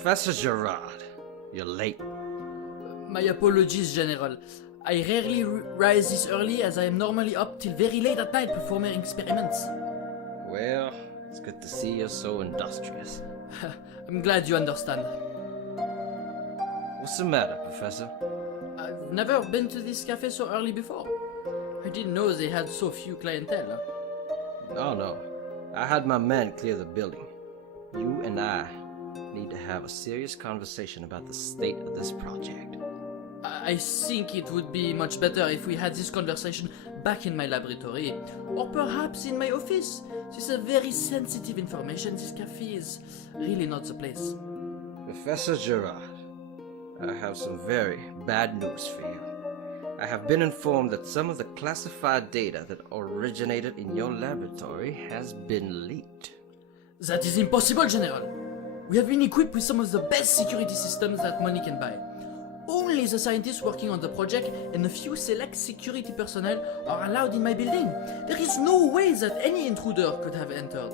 Professor Gerard, you're late. My apologies, General. I rarely rise this early as I am normally up till very late at night performing experiments. Well, it's good to see you're so industrious. I'm glad you understand. What's the matter, Professor? I've never been to this cafe so early before. I didn't know they had so few clientele. No. I had my men clear the building. You and I need to have a serious conversation about the state of this project. I think it would be much better if we had this conversation back in my laboratory, or perhaps in my office. This is a very sensitive information. This cafe is really not the place. Professor Gerard, I have some very bad news for you. I have been informed that some of the classified data that originated in your laboratory has been leaked. That is impossible, General. We have been equipped with some of the best security systems that money can buy. Only the scientists working on the project and a few select security personnel are allowed in my building. There is no way that any intruder could have entered.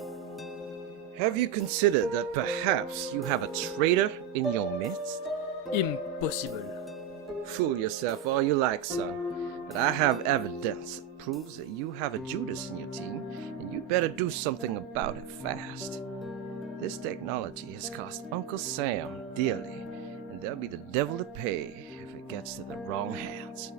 Have you considered that perhaps you have a traitor in your midst? Impossible. Fool yourself all you like, son, but I have evidence that proves that you have a Judas in your team, and you better do something about it fast. This technology has cost Uncle Sam dearly, and there'll be the devil to pay if it gets to the wrong hands.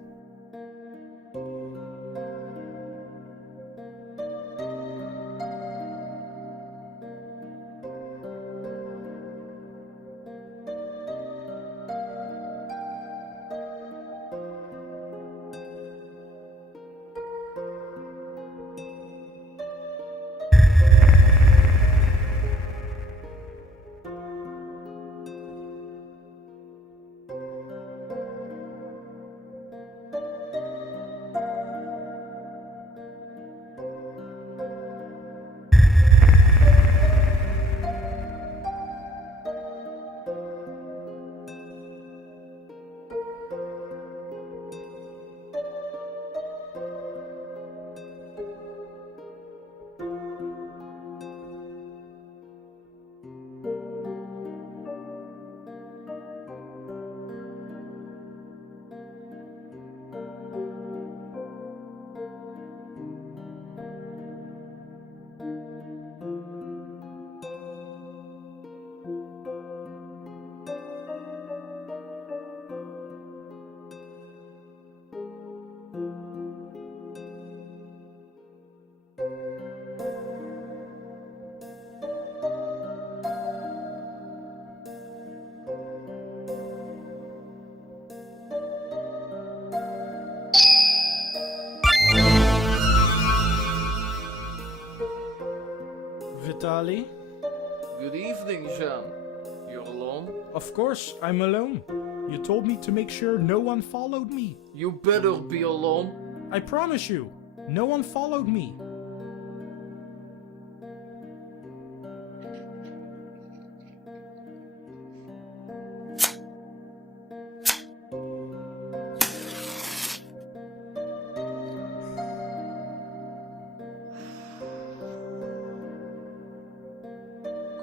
Vitali? Good evening, Jean. You're alone? Of course, I'm alone. You told me to make sure no one followed me. You better be alone. I promise you, no one followed me.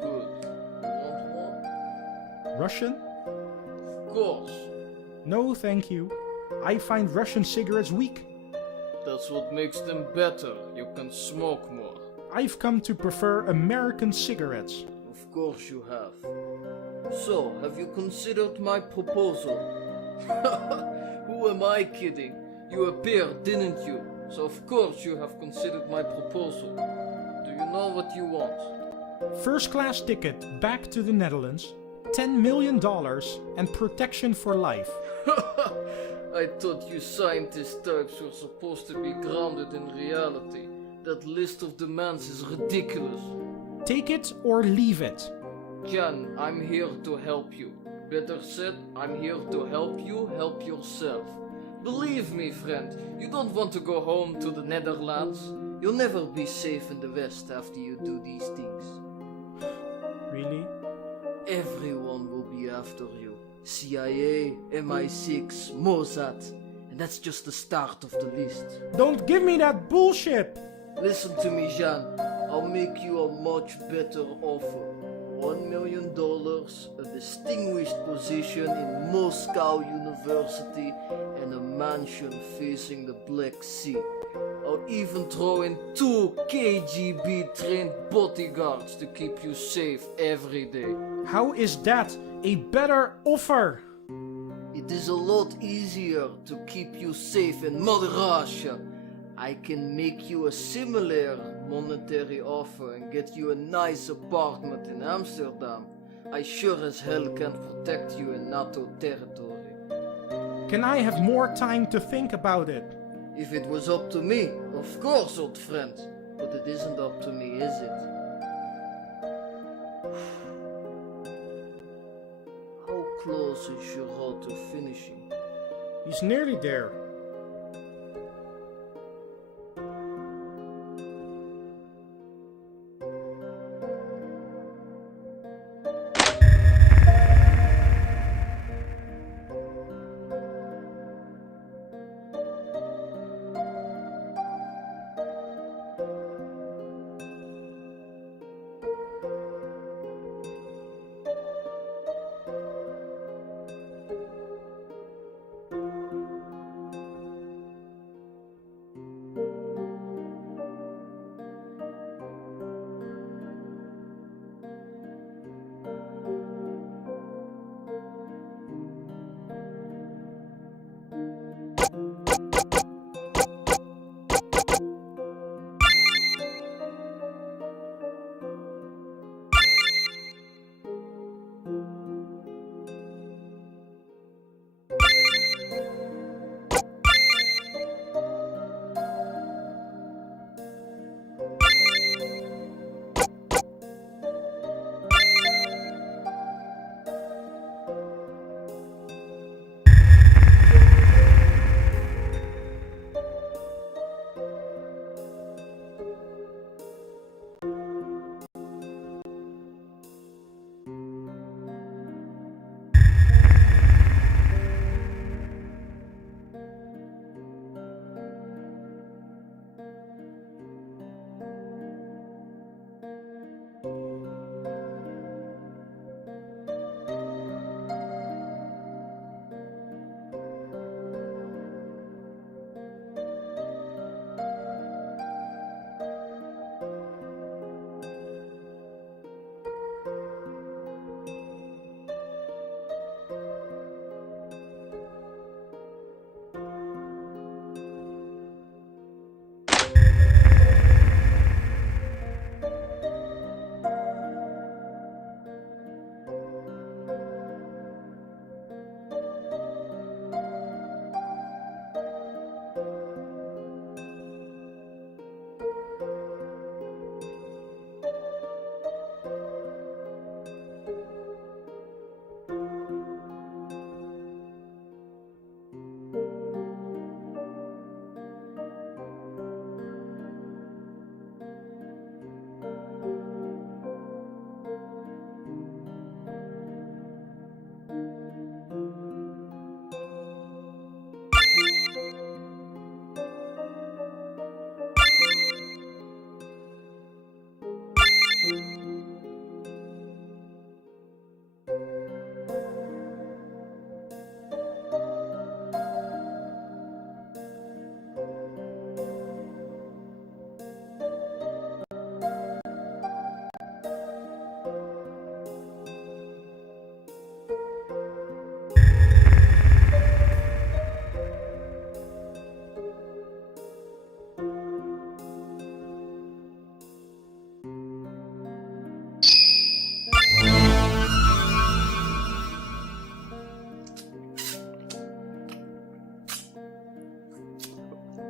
Good. Want one? Russian? Of course. No, thank you. I find Russian cigarettes weak. That's what makes them better. You can smoke more. I've come to prefer American cigarettes. Of course you have. So, have you considered my proposal? Who am I kidding? You appeared, didn't you? So of course you have considered my proposal. Do you know what you want? First class ticket back to the Netherlands, $10 million, and protection for life. I thought you scientist types were supposed to be grounded in reality. That list of demands is ridiculous. Take it or leave it. Jan, I'm here to help you. Better said, I'm here to help you help yourself. Believe me, friend, you don't want to go home to the Netherlands. You'll never be safe in the West after you do these things. Really? Everyone will be after you. CIA, MI6, Mossad. And that's just the start of the list. Don't give me that bullshit! Listen to me, Jean. I'll make you a much better offer. $1 million, a distinguished position in Moscow University, and a mansion facing the Black Sea. I'll even throw in 2 KGB trained bodyguards to keep you safe every day. How is that a better offer? It is a lot easier to keep you safe in Mother Russia. I can make you a similar monetary offer and get you a nice apartment in Amsterdam. I sure as hell can protect you in NATO territory. Can I have more time to think about it? If it was up to me, of course, old friend. But it isn't up to me, is it? How close is Gerard to finishing? He's nearly there.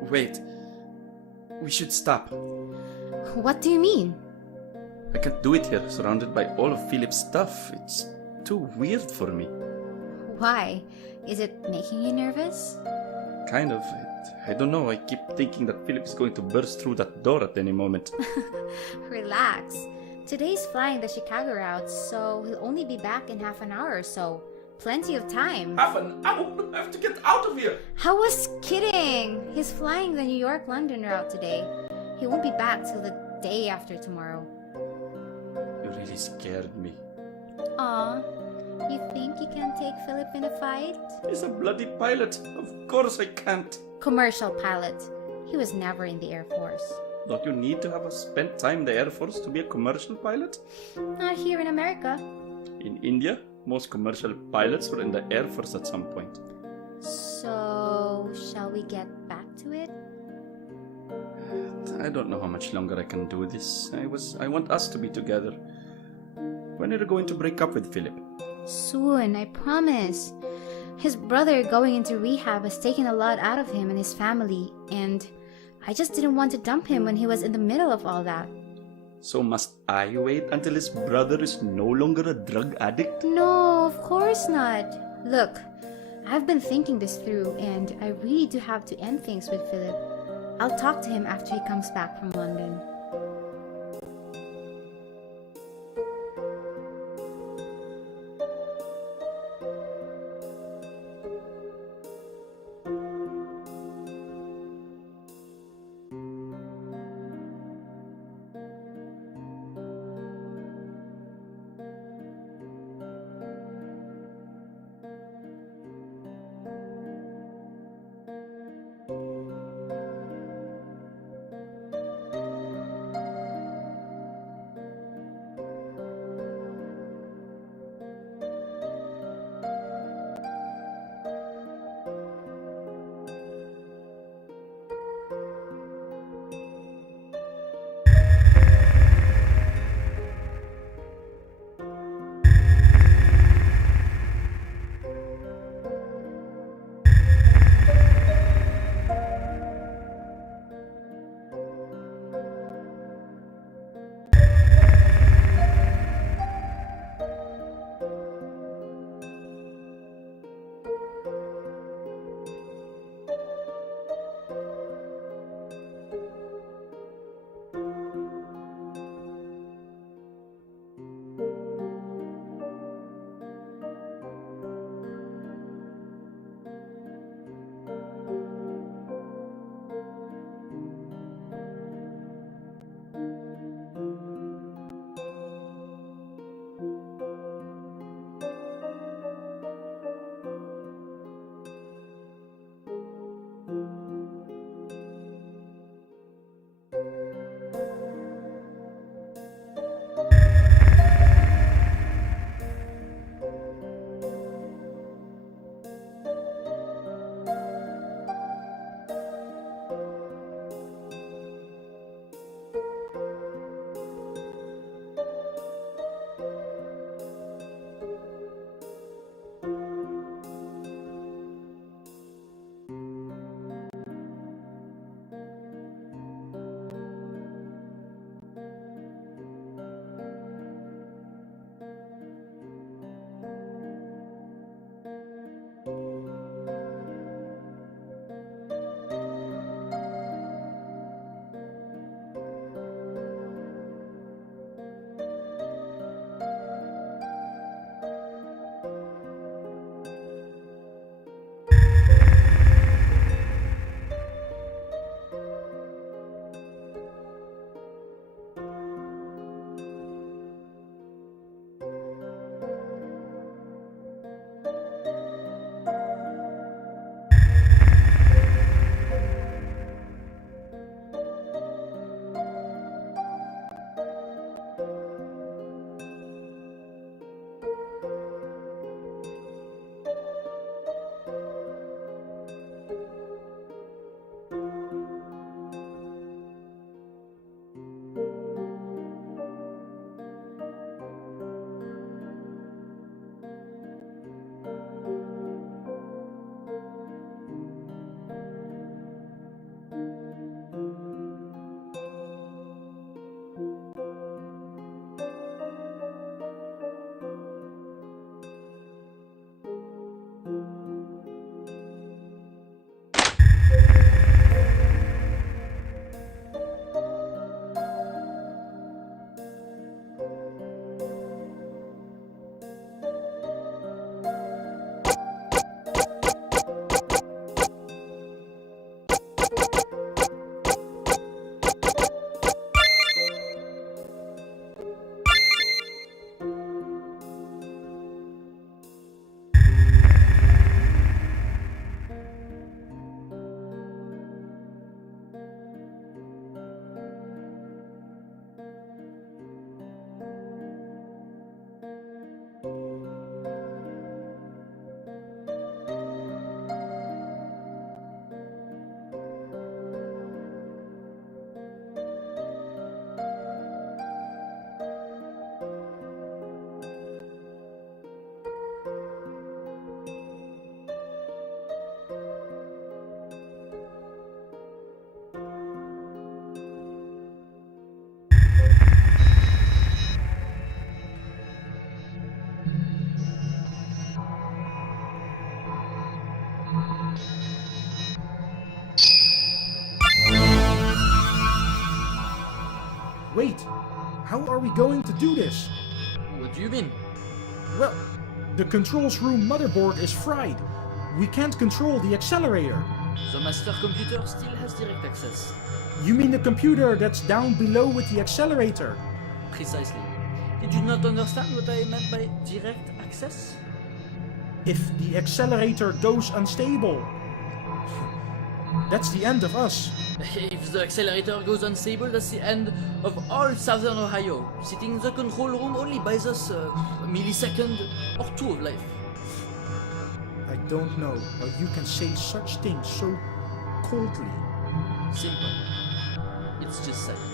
Wait. We should stop. What do you mean? I can't do it here, surrounded by all of Philip's stuff. It's too weird for me. Why? Is it making you nervous? Kind of. I don't know. I keep thinking that Philip is going to burst through that door at any moment. Relax. Today's flying the Chicago route, so he'll only be back in half an hour or so. Plenty of time. Half an hour? I have to get out of here! I was kidding! He's flying the New York-London route today. He won't be back till the day after tomorrow. You really scared me. Aw, you think you can take Philip in a fight? He's a bloody pilot. Of course I can't. Commercial pilot. He was never in the Air Force. Don't you need to have spent time in the Air Force to be a commercial pilot? Not here in America. In India, most commercial pilots were in the Air Force at some point. So, shall we get back to it? I don't know how much longer I can do this. I want us to be together. When are you going to break up with Philip? Soon, I promise. His brother going into rehab has taken a lot out of him and his family, and I just didn't want to dump him when he was in the middle of all that. So must I wait until his brother is no longer a drug addict? No, of course not. Look, I've been thinking this through, and I really do have to end things with Philip. I'll talk to him after he comes back from London. How are we going to do this? What do you mean? Well, the controls room motherboard is fried. We can't control the accelerator. The master computer still has direct access. You mean the computer that's down below with the accelerator? Precisely. Did you not understand what I meant by direct access? If the accelerator goes unstable, that's the end of us. If the accelerator goes unstable, that's the end of all Southern Ohio. Sitting in the control room only buys us a millisecond or two of life. I don't know how you can say such things so coldly. Simple. It's just science.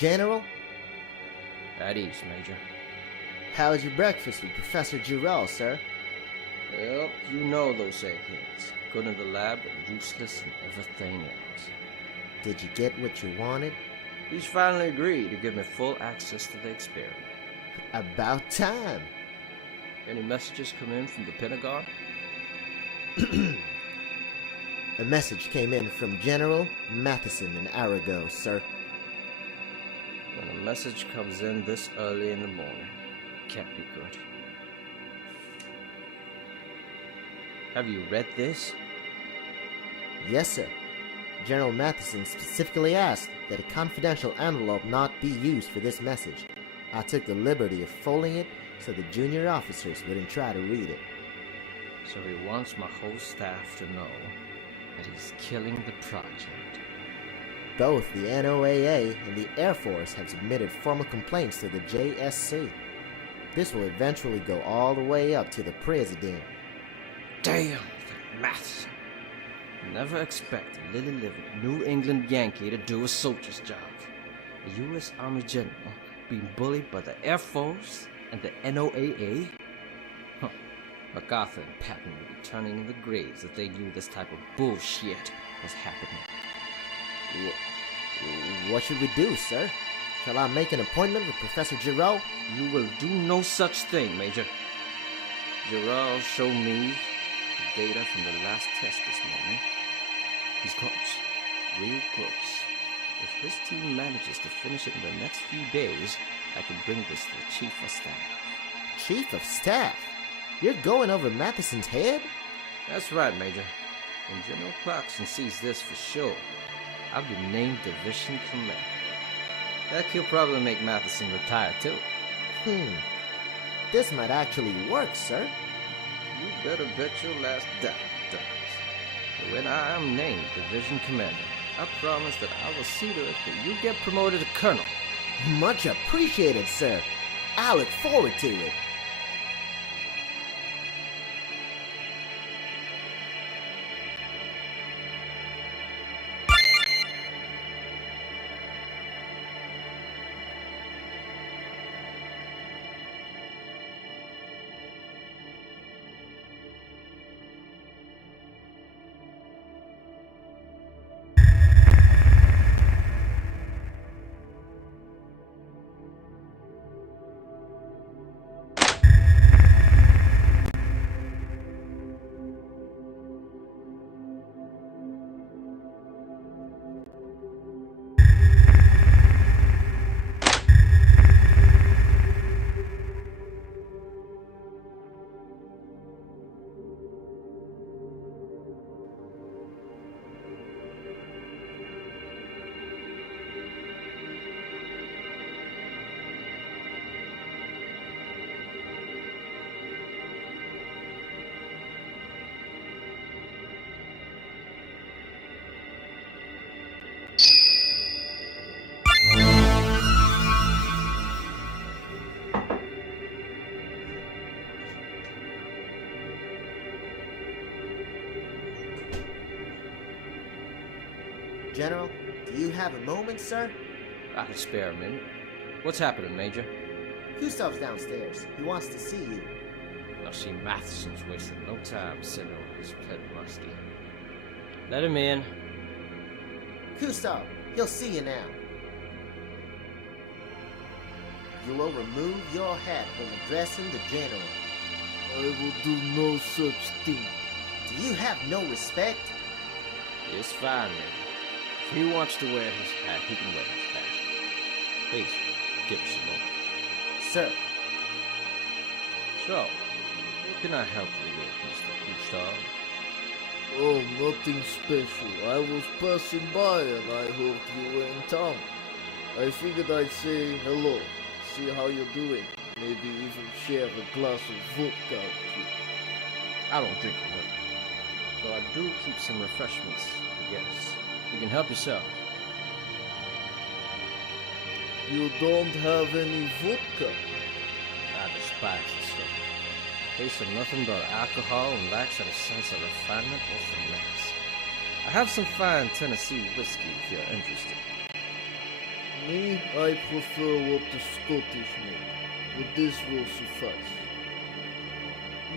General, At ease, Major. how was your breakfast with Professor Giroux, sir? Well, you know those eggheads. Good in the lab, but useless in everything else. Did you get what you wanted? He's finally agreed to give me full access to the experiment. About time. Any messages come in from the Pentagon? A message came in from General Matheson an hour ago, sir. When a message comes in this early in the morning, it can't be good. Have you read this? Yes, sir. General Matheson specifically asked that a confidential envelope not be used for this message. I took the liberty of folding it so the junior officers wouldn't try to read it. So he wants my whole staff to know that he's killing the project. Both the NOAA and the Air Force have submitted formal complaints to the JSC. This will eventually go all the way up to the President. Damn, that maths. Never expect a lily-livered New England Yankee to do a soldier's job. A U.S. Army general being bullied by the Air Force and the NOAA? Huh. MacArthur and Patton will be turning in the graves if they knew this type of bullshit was happening. What should we do, sir? Shall I make an appointment with Professor Giroux? You will do no such thing, Major. Giroux showed me the data from the last test this morning. He's close. Real close. If his team manages to finish it in the next few days, I can bring this to the Chief of Staff. Chief of Staff? You're going over Matheson's head? That's right, Major. When General Clarkson sees this for sure, I'll be named Division Commander. Heck, he'll probably make Matheson retire too. This might actually work, sir. You better bet your last dime it does. But when I am named Division Commander, I promise that I will see to it that you get promoted to Colonel. Much appreciated, sir. I look forward to it. General, do you have a moment, sir? I can spare a minute. What's happening, Major? Gustav's downstairs. He wants to see you. Now see, Matheson's wasting no time sending over his pet muskie. Let him in. Gustav, he'll see you now. You will remove your hat when addressing the General. I will do no such thing. Do you have no respect? It's fine, Major. If he wants to wear his hat, he can wear his hat. Please, give us a moment. Sir, So, what can I help you with, Mr. Gustav? Oh, nothing special. I was passing by and I heard you were in town. I figured I'd say hello, see how you're doing. Maybe even share a glass of vodka with you. I don't drink a lot, so I do keep some refreshments for guests. You can help yourself. You don't have any vodka? I despise the stuff. Tastes of nothing but alcohol and lacks any sense of refinement or finesse. I have some fine Tennessee whiskey if you're interested. Me, I prefer what the Scottish make, but this will suffice.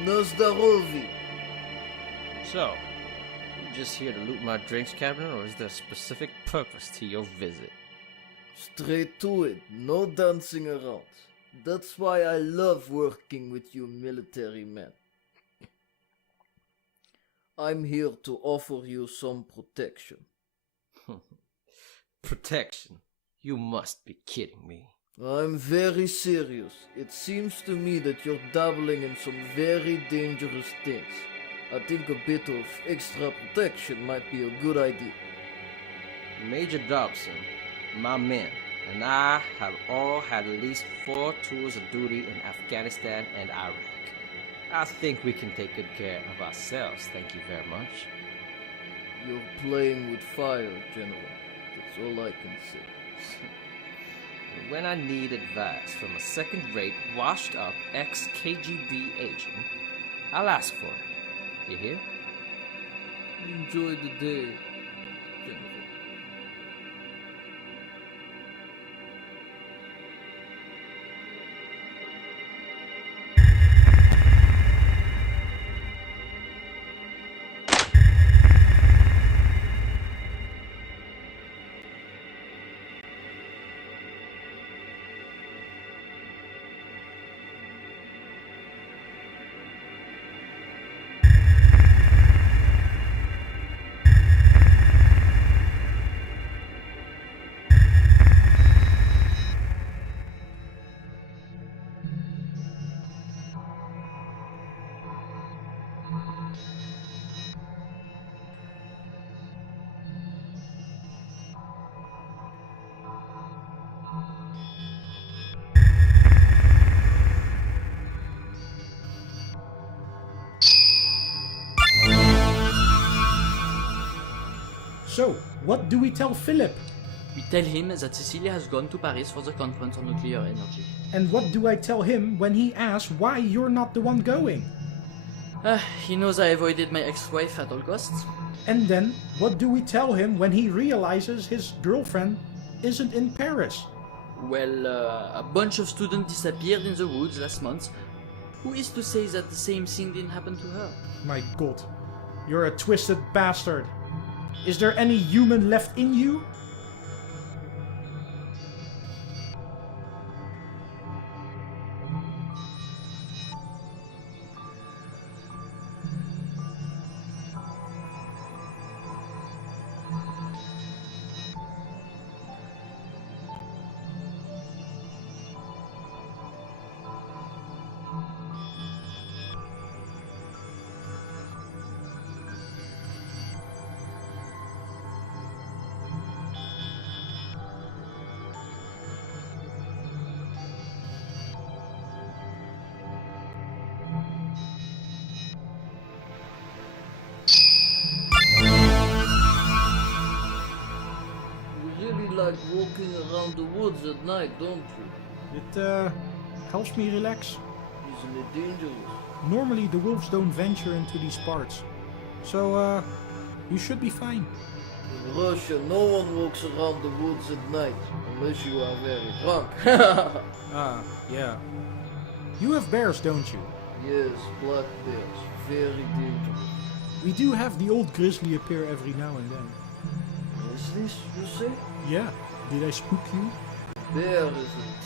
Nazdarovi! So, you just here to loot my drinks cabinet, or is there a specific purpose to your visit? Straight to it, no dancing around. That's why I love working with you military men. I'm here to offer you some protection. Protection? You must be kidding me. I'm very serious. It seems to me that you're dabbling in some very dangerous things. I think a bit of extra protection might be a good idea. Major Dobson, my men, and I have all had at least 4 tours of duty in Afghanistan and Iraq. I think we can take good care of ourselves, thank you very much. You're playing with fire, General. That's all I can say. When I need advice from a second-rate, washed-up ex-KGB agent, I'll ask for it. You hear? Enjoy the day, General. So, what do we tell Philip? We tell him that Cecilia has gone to Paris for the conference on nuclear energy. And what do I tell him when he asks why you're not the one going? He knows I avoided my ex-wife at all costs. And then, what do we tell him when he realizes his girlfriend isn't in Paris? Well, a bunch of students disappeared in the woods last month. Who is to say that the same thing didn't happen to her? My god, you're a twisted bastard. Is there any human left in you? You really like walking around the woods at night, don't you? It helps me relax. Isn't it dangerous? Normally the wolves don't venture into these parts. So, you should be fine. In Russia, no one walks around the woods at night unless you are very drunk. Ah, yeah. You have bears, don't you? Yes, black bears, very dangerous. We do have the old grizzly appear every now and then. Is this, you say? Yeah. Did I spook you? Bear is a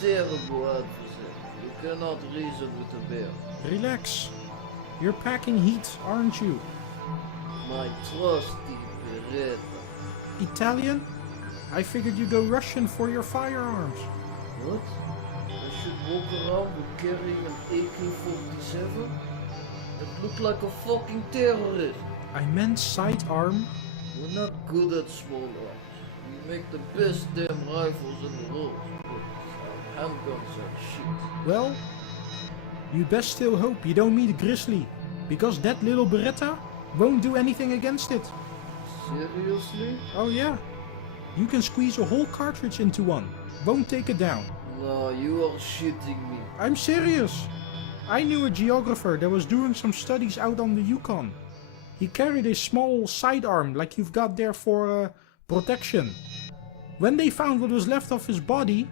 terrible adversary. You cannot reason with a bear. Relax. You're packing heat, aren't you? My trusty Beretta. Italian? I figured you'd go Russian for your firearms. What? I should walk around with carrying an AK-47? That look like a fucking terrorist. I meant sidearm. We're not good at small arms. We make the best damn rifles in the world. But our handguns are shit. Well, you'd best still hope you don't meet a grizzly, because that little Beretta won't do anything against it. Seriously? Oh yeah. You can squeeze a whole cartridge into one. Won't take it down. No, you are shitting me. I'm serious. I knew a geographer that was doing some studies out on the Yukon. He carried a small sidearm like you've got there for protection. When they found what was left of his body,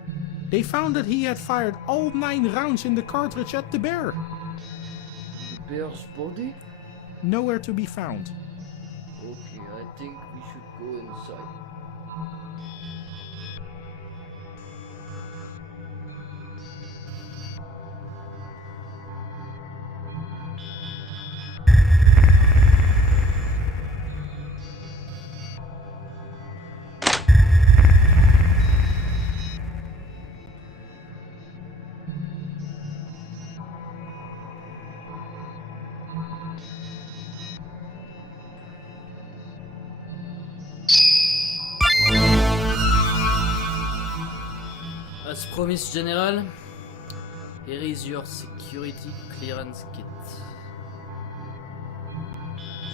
they found that he had fired all 9 rounds in the cartridge at the bear. The bear's body? Nowhere to be found. Okay, I think we should go inside. As promised, General, here is your security clearance kit.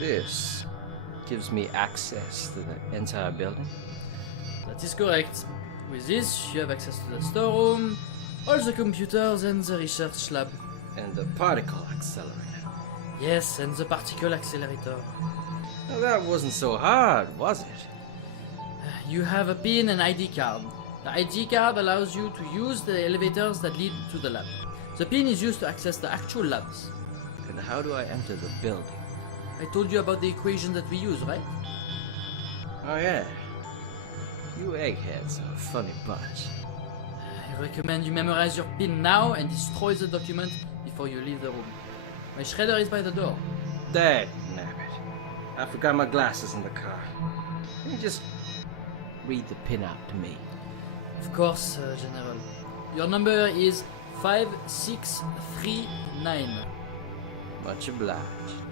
This gives me access to the entire building. That is correct. With this, you have access to the storeroom, all the computers and the research lab. And the particle accelerator. Yes, and the particle accelerator. Now that wasn't so hard, was it? You have a PIN and ID card. The ID card allows you to use the elevators that lead to the lab. The PIN is used to access the actual labs. And how do I enter the building? I told you about the equation that we use, right? Oh yeah. You eggheads are a funny bunch. I recommend you memorize your PIN now and destroy the document before you leave the room. My shredder is by the door. Dad, nabbit. I forgot my glasses in the car. Can you just read the pin out to me? Of course, General. Your number is 5639. Much obliged.